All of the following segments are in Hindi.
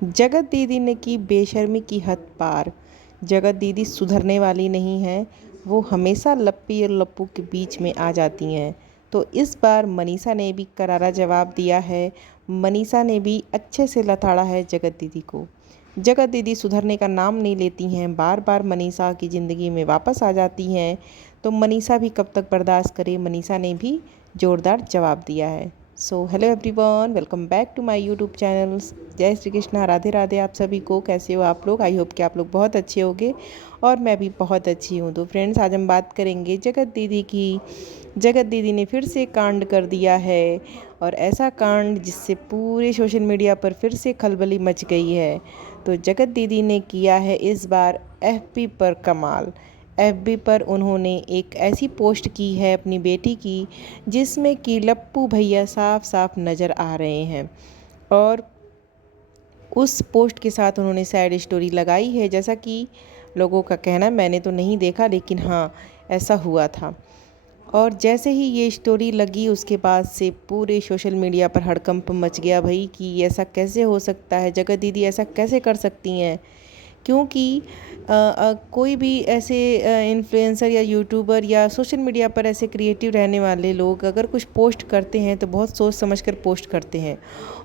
जगत दीदी ने की बेशर्मी की हद पार। जगत दीदी सुधरने वाली नहीं है। वो हमेशा लप्पी और लप्पू के बीच में आ जाती हैं। तो इस बार मनीषा ने भी करारा जवाब दिया है। मनीषा ने भी अच्छे से लताड़ा है जगत दीदी को। जगत दीदी सुधरने का नाम नहीं लेती हैं, बार बार मनीषा की ज़िंदगी में वापस आ जाती हैं। तो मनीषा भी कब तक बर्दाश्त करे। मनीषा ने भी ज़ोरदार जवाब दिया है। So hello everyone, welcome back to my YouTube channel. जय श्री कृष्णा, राधे राधे आप सभी को। कैसे हो आप लोग? आई होप कि आप लोग बहुत अच्छे होंगे और मैं भी बहुत अच्छी हूँ। तो फ्रेंड्स, आज हम बात करेंगे जगत दीदी की। जगत दीदी ने फिर से कांड कर दिया है, और ऐसा कांड जिससे पूरे सोशल मीडिया पर फिर से खलबली मच गई है। तो जगत दीदी ने किया है इस बार एफबी पर कमाल। एफबी पर उन्होंने एक ऐसी पोस्ट की है अपनी बेटी की, जिसमें कि लप्पू भैया साफ साफ नज़र आ रहे हैं। और उस पोस्ट के साथ उन्होंने सैड स्टोरी लगाई है। जैसा कि लोगों का कहना, मैंने तो नहीं देखा लेकिन हाँ, ऐसा हुआ था। और जैसे ही ये स्टोरी लगी उसके बाद से पूरे सोशल मीडिया पर हड़कंप मच गया भाई, कि ऐसा कैसे हो सकता है, जगत दीदी ऐसा कैसे कर सकती हैं। क्योंकि कोई भी ऐसे इन्फ्लुएंसर या यूट्यूबर या सोशल मीडिया पर ऐसे क्रिएटिव रहने वाले लोग अगर कुछ पोस्ट करते हैं तो बहुत सोच समझ कर पोस्ट करते हैं।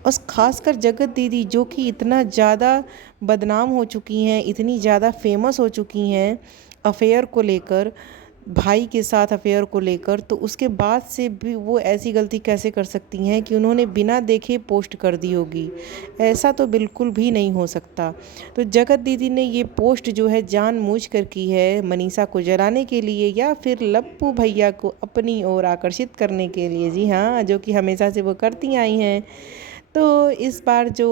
और ख़ासकर जगत दीदी, जो कि इतना ज़्यादा बदनाम हो चुकी हैं, इतनी ज़्यादा फेमस हो चुकी हैं अफेयर को लेकर, भाई के साथ अफेयर को लेकर, तो उसके बाद से भी वो ऐसी गलती कैसे कर सकती हैं कि उन्होंने बिना देखे पोस्ट कर दी होगी। ऐसा तो बिल्कुल भी नहीं हो सकता। तो जगत दीदी ने ये पोस्ट जो है जानबूझ कर की है, मनीषा को जलाने के लिए या फिर लप्पू भैया को अपनी ओर आकर्षित करने के लिए। जी हाँ, जो कि हमेशा से वो करती आई हैं। तो इस बार जो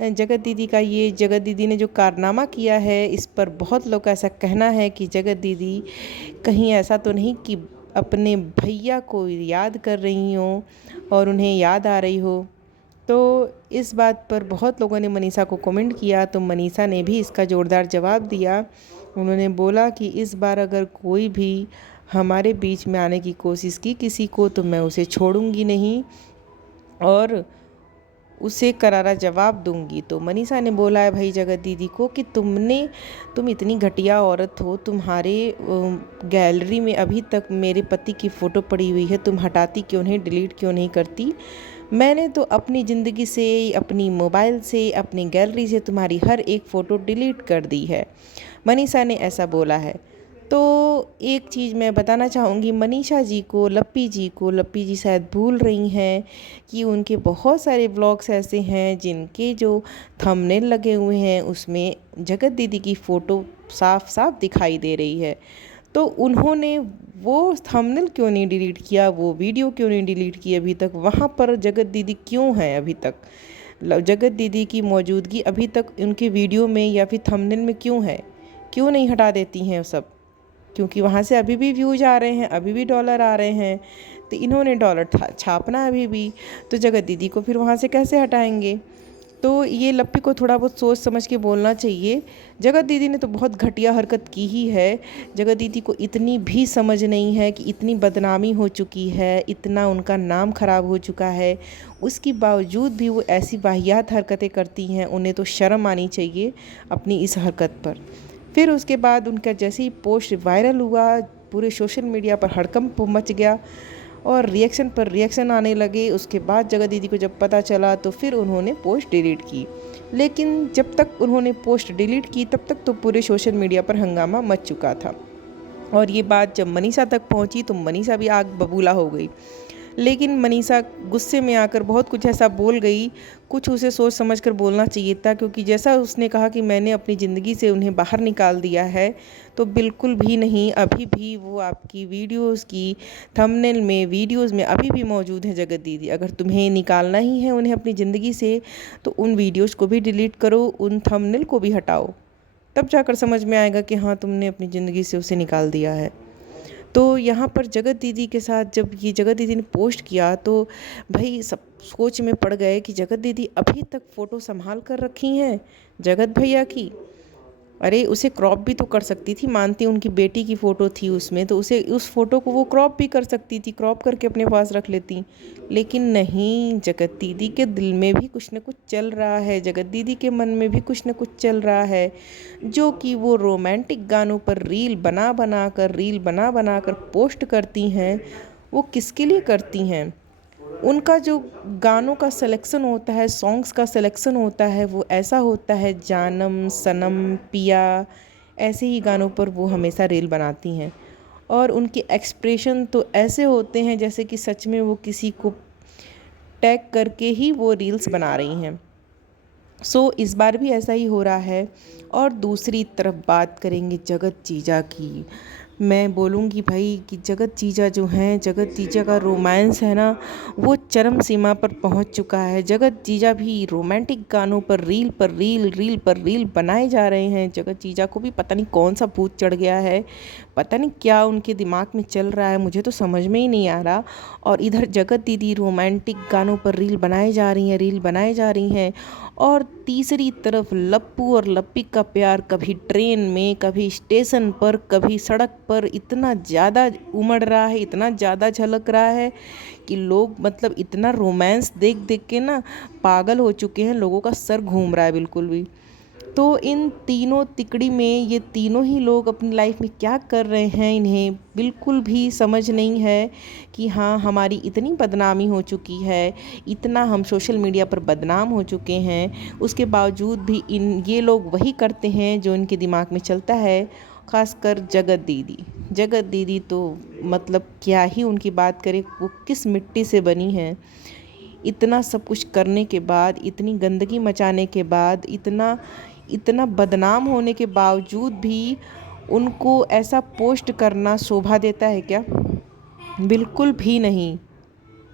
जगत दीदी ने जो कारनामा किया है, इस पर बहुत लोग का ऐसा कहना है कि जगत दीदी कहीं ऐसा तो नहीं कि अपने भैया को याद कर रही हो और उन्हें याद आ रही हो। तो इस बात पर बहुत लोगों ने मनीषा को कमेंट किया, तो मनीषा ने भी इसका ज़ोरदार जवाब दिया। उन्होंने बोला कि इस बार अगर कोई भी हमारे बीच में आने की कोशिश की किसी को, तो मैं उसे छोड़ूंगी नहीं और उसे करारा जवाब दूंगी। तो मनीषा ने बोला है भाई जगत दीदी को कि तुम इतनी घटिया औरत हो, तुम्हारे गैलरी में अभी तक मेरे पति की फ़ोटो पड़ी हुई है, तुम हटाती क्यों नहीं, डिलीट क्यों नहीं करती। मैंने तो अपनी ज़िंदगी से, अपनी मोबाइल से, अपनी गैलरी से तुम्हारी हर एक फ़ोटो डिलीट कर दी है। मनीषा ने ऐसा बोला है। तो एक चीज़ मैं बताना चाहूँगी मनीषा जी को, लप्पी जी शायद भूल रही हैं कि उनके बहुत सारे व्लॉग्स ऐसे हैं जिनके जो थंबनेल लगे हुए हैं उसमें जगत दीदी की फ़ोटो साफ साफ दिखाई दे रही है। तो उन्होंने वो थंबनेल क्यों नहीं डिलीट किया, वो वीडियो क्यों नहीं डिलीट की अभी तक, वहाँ पर जगत दीदी क्यों है अभी तक, जगत दीदी की मौजूदगी अभी तक उनके वीडियो में या फिर थंबनेल में क्यों है, क्यों नहीं हटा देती हैं सब। क्योंकि वहाँ से अभी भी व्यूज आ रहे हैं, अभी भी डॉलर आ रहे हैं। तो इन्होंने डॉलर छापना अभी भी, तो जगत दीदी को फिर वहाँ से कैसे हटाएंगे। तो ये लप्पी को थोड़ा बहुत सोच समझ के बोलना चाहिए। जगत दीदी ने तो बहुत घटिया हरकत की ही है। जगत दीदी को इतनी भी समझ नहीं है कि इतनी बदनामी हो चुकी है, इतना उनका नाम खराब हो चुका है, उसके बावजूद भी वो ऐसी वाहियात हरकतें करती हैं। उन्हें तो शर्म आनी चाहिए अपनी इस हरकत पर। फिर उसके बाद उनका जैसे ही पोस्ट वायरल हुआ, पूरे सोशल मीडिया पर हड़कंप मच गया और रिएक्शन पर रिएक्शन आने लगे। उसके बाद जगत दीदी को जब पता चला तो फिर उन्होंने पोस्ट डिलीट की। लेकिन जब तक उन्होंने पोस्ट डिलीट की तब तक तो पूरे सोशल मीडिया पर हंगामा मच चुका था। और ये बात जब मनीषा तक पहुंची तो मनीषा भी आग बबूला हो गई। लेकिन मनीषा गुस्से में आकर बहुत कुछ ऐसा बोल गई, कुछ उसे सोच समझ कर बोलना चाहिए था। क्योंकि जैसा उसने कहा कि मैंने अपनी ज़िंदगी से उन्हें बाहर निकाल दिया है, तो बिल्कुल भी नहीं। अभी भी वो आपकी वीडियोस की थंबनेल में, वीडियोस में अभी भी मौजूद है जगत दीदी। अगर तुम्हें निकालना ही है उन्हें अपनी ज़िंदगी से, तो उन वीडियोज़ को भी डिलीट करो, उन थंबनेल को भी हटाओ। तब जाकर समझ में आएगा कि हाँ, तुमने अपनी ज़िंदगी से उसे निकाल दिया है। तो यहाँ पर जगत दीदी के साथ जब ये जगत दीदी ने पोस्ट किया तो भाई सब सोच में पड़ गए कि जगत दीदी अभी तक फ़ोटो संभाल कर रखी हैं जगत भैया की। अरे उसे क्रॉप भी तो कर सकती थी, मानती हूँ उनकी बेटी की फ़ोटो थी उसमें, तो उसे उस फ़ोटो को वो क्रॉप भी कर सकती थी, क्रॉप करके अपने पास रख लेती। लेकिन नहीं, जगत दीदी के दिल में भी कुछ न कुछ चल रहा है, जगत दीदी के मन में भी कुछ न कुछ चल रहा है, जो कि वो रोमांटिक गानों पर रील बना बना कर पोस्ट करती हैं। वो किसके लिए करती हैं? उनका जो गानों का सिलेक्शन होता है, सॉन्ग्स का सिलेक्शन होता है, वो ऐसा होता है, जानम सनम पिया, ऐसे ही गानों पर वो हमेशा रील बनाती हैं। और उनके एक्सप्रेशन तो ऐसे होते हैं जैसे कि सच में वो किसी को टैग करके ही वो रील्स बना रही हैं। इस बार भी ऐसा ही हो रहा है। और दूसरी तरफ बात करेंगे जगत जीजा की। मैं बोलूँगी भाई कि जगत जीजा जो हैं, जगत जीजा का रोमांस है ना, वो चरम सीमा पर पहुंच चुका है। जगत जीजा भी रोमांटिक गानों पर रील पर रील बनाए जा रहे हैं। जगत जीजा को भी पता नहीं कौन सा भूत चढ़ गया है, पता नहीं क्या उनके दिमाग में चल रहा है, मुझे तो समझ में ही नहीं आ रहा। और इधर जगत दीदी रोमांटिक गानों पर रील बनाए जा रही हैं। और तीसरी तरफ लप्पू और लप्पी का प्यार कभी ट्रेन में, कभी स्टेशन पर, कभी सड़क पर इतना ज़्यादा उमड़ रहा है, इतना ज़्यादा झलक रहा है कि लोग मतलब इतना रोमांस देख देख के ना पागल हो चुके हैं, लोगों का सर घूम रहा है बिल्कुल भी। तो इन तीनों तिकड़ी में ये तीनों ही लोग अपनी लाइफ में क्या कर रहे हैं, इन्हें बिल्कुल भी समझ नहीं है कि हाँ, हमारी इतनी बदनामी हो चुकी है, इतना हम सोशल मीडिया पर बदनाम हो चुके हैं, उसके बावजूद भी ये लोग वही करते हैं जो इनके दिमाग में चलता है। खासकर जगत दीदी तो मतलब क्या ही उनकी बात करें, वो किस मिट्टी से बनी है। इतना सब कुछ करने के बाद, इतनी गंदगी मचाने के बाद, इतना इतना बदनाम होने के बावजूद भी उनको ऐसा पोस्ट करना शोभा देता है क्या? बिल्कुल भी नहीं।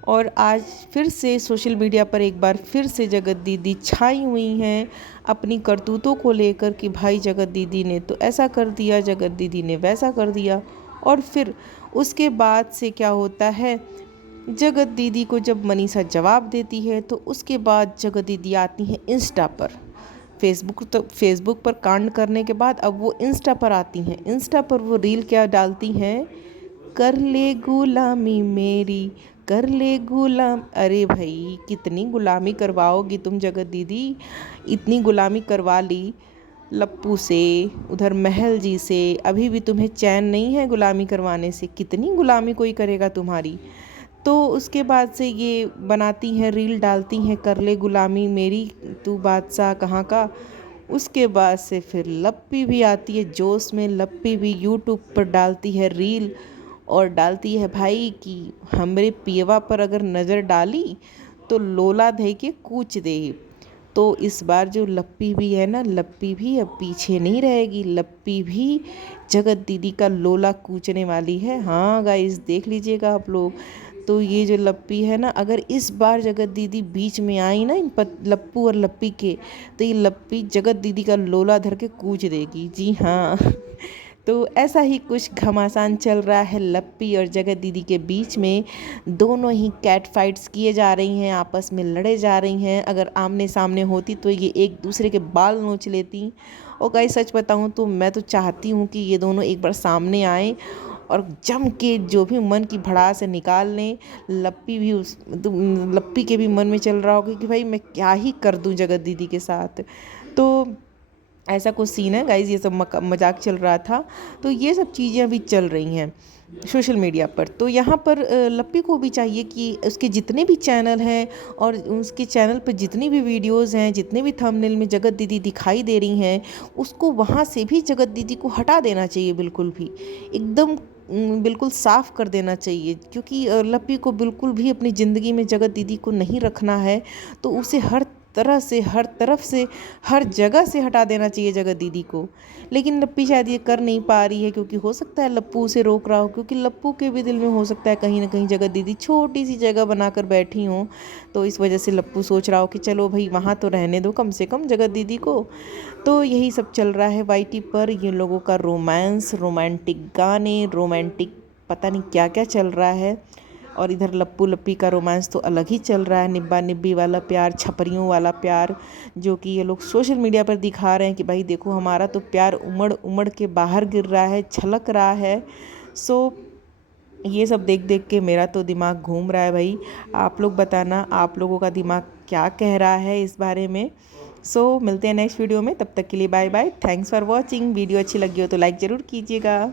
और आज फिर से सोशल मीडिया पर एक बार फिर से जगत दीदी छाई हुई हैं अपनी करतूतों को लेकर कि भाई जगत दीदी ने तो ऐसा कर दिया, जगत दीदी ने वैसा कर दिया। और फिर उसके बाद से क्या होता है, जगत दीदी को जब मनीषा जवाब देती है तो उसके बाद जगत दीदी आती हैं इंस्टा पर। फेसबुक पर कांड करने के बाद अब वो इंस्टा पर आती हैं। इंस्टा पर वो रील क्या डालती हैं, कर ले गुलामी मेरी, कर ले गुलाम। अरे भाई, कितनी गुलामी करवाओगी तुम जगत दीदी? इतनी गुलामी करवा ली लप्पू से, उधर महल जी से, अभी भी तुम्हें चैन नहीं है गुलामी करवाने से? कितनी गुलामी कोई करेगा तुम्हारी? तो उसके बाद से ये बनाती हैं, रील डालती हैं, कर ले गुलामी मेरी, तू बादशाह कहाँ का। उसके बाद से फिर लप्पी भी आती है जोश में, लप्पी भी यूट्यूब पर डालती है रील, और डालती है भाई कि हमरे पियवा पर अगर नज़र डाली तो लोला दे के कूच दे। तो इस बार जो लप्पी भी है ना, लप्पी भी अब पीछे नहीं रहेगी, लप्पी भी जगत दीदी का लोला कूचने वाली है। हाँ गाइस, देख लीजिएगा आप लोग। तो ये जो लप्पी है ना, अगर इस बार जगत दीदी बीच में आई ना इन लप्पू और लप्पी के, तो ये लप्पी जगत दीदी का लोला धर के कूच देगी। जी हाँ। तो ऐसा ही कुछ घमासान चल रहा है लप्पी और जगत दीदी के बीच में। दोनों ही कैट फाइट्स किए जा रही हैं, आपस में लड़े जा रही हैं। अगर आमने सामने होती तो ये एक दूसरे के बाल नोच लेती। और गाइस सच बताऊं तो मैं तो चाहती हूँ कि ये दोनों एक बार सामने आएँ और जम के जो भी मन की भड़ास है निकाल लें। लप्पी के भी मन में चल रहा होगा कि भाई मैं क्या ही कर दूं जगत दीदी के साथ। तो ऐसा कुछ सीन है गाइज, ये सब मजाक चल रहा था। तो ये सब चीज़ें अभी चल रही हैं सोशल मीडिया पर। तो यहाँ पर लप्पी को भी चाहिए कि उसके जितने भी चैनल हैं और उसके चैनल पर जितनी भी वीडियोस हैं, जितने भी थंबनेल में जगत दीदी दिखाई दे रही हैं, उसको वहाँ से भी जगत दीदी को हटा देना चाहिए, बिल्कुल भी एकदम बिल्कुल साफ़ कर देना चाहिए। क्योंकि लप्पी को बिल्कुल भी अपनी ज़िंदगी में जगत दीदी को नहीं रखना है, तो उसे हर तरह से, हर तरफ से, हर जगह से हटा देना चाहिए जगत दीदी को। लेकिन लप्पी शायद ये कर नहीं पा रही है, क्योंकि हो सकता है लप्पू उसे रोक रहा हो, क्योंकि लप्पू के भी दिल में हो सकता है कहीं ना कहीं जगत दीदी छोटी सी जगह बनाकर बैठी हो। तो इस वजह से लप्पू सोच रहा हो कि चलो भाई वहाँ तो रहने दो कम से कम जगत दीदी को। तो यही सब चल रहा है वाईटी पर, ये लोगों का रोमांस, रोमांटिक गाने, रोमांटिक पता नहीं क्या क्या चल रहा है। और इधर लप्पू लप्पी का रोमांस तो अलग ही चल रहा है, निब्बा निब्बी वाला प्यार, छपरियों वाला प्यार, जो कि ये लोग सोशल मीडिया पर दिखा रहे हैं कि भाई देखो हमारा तो प्यार उमड़ उमड़ के बाहर गिर रहा है, छलक रहा है। सो ये सब देख देख के मेरा तो दिमाग घूम रहा है भाई। आप लोग बताना आप लोगों का दिमाग क्या कह रहा है इस बारे में। सो मिलते हैं नेक्स्ट वीडियो में, तब तक के लिए bye bye. Thanks for watching. Video अच्छी लगी हो तो लाइक ज़रूर कीजिएगा।